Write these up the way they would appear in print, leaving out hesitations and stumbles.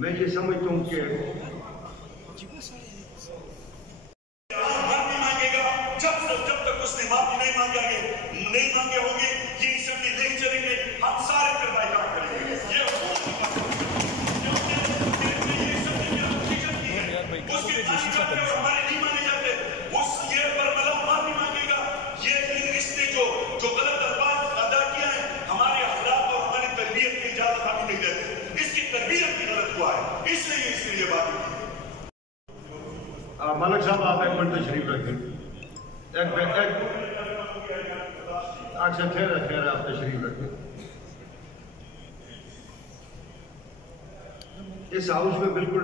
मैं ये समझता हूँ कि माफी मांगेगा जब तक उसने माफी नहीं मांगे होंगे ये असेंबली नहीं चलेंगे। हम सारे फिर बाइकाट करेंगे। ये उसके हमारे नहीं माने जाते उस ये पर मतलब माफी मांगेगा। ये इसने जो गलत अल्फाज अदा किया है हमारे अखलाक और हमारी तरबियत की इजाजत हमें नहीं देते। इसकी तरबियत भी गलत हुआ है इसलिए ये बात होती है। मलिक साहब आप एक मिनट तशरीफ रखें। अच्छा ठहरा आप तशरीफ रखें। इस हाउस में बिल्कुल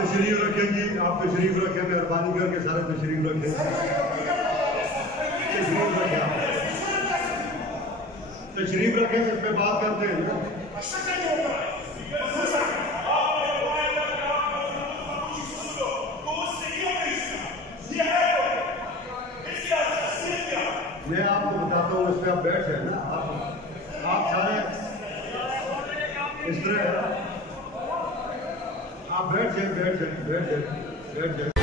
तशरीफ रखें जी। आप तशरीफ रखें, मेहरबानी करके सारे तशरीफ रखें। तशरीफ रखें इस पे बात करते हैं। मैं आपको बताता हूँ इस पे आप बैठ जाए ना। आप सारे इस तरह आप बैठ जाए।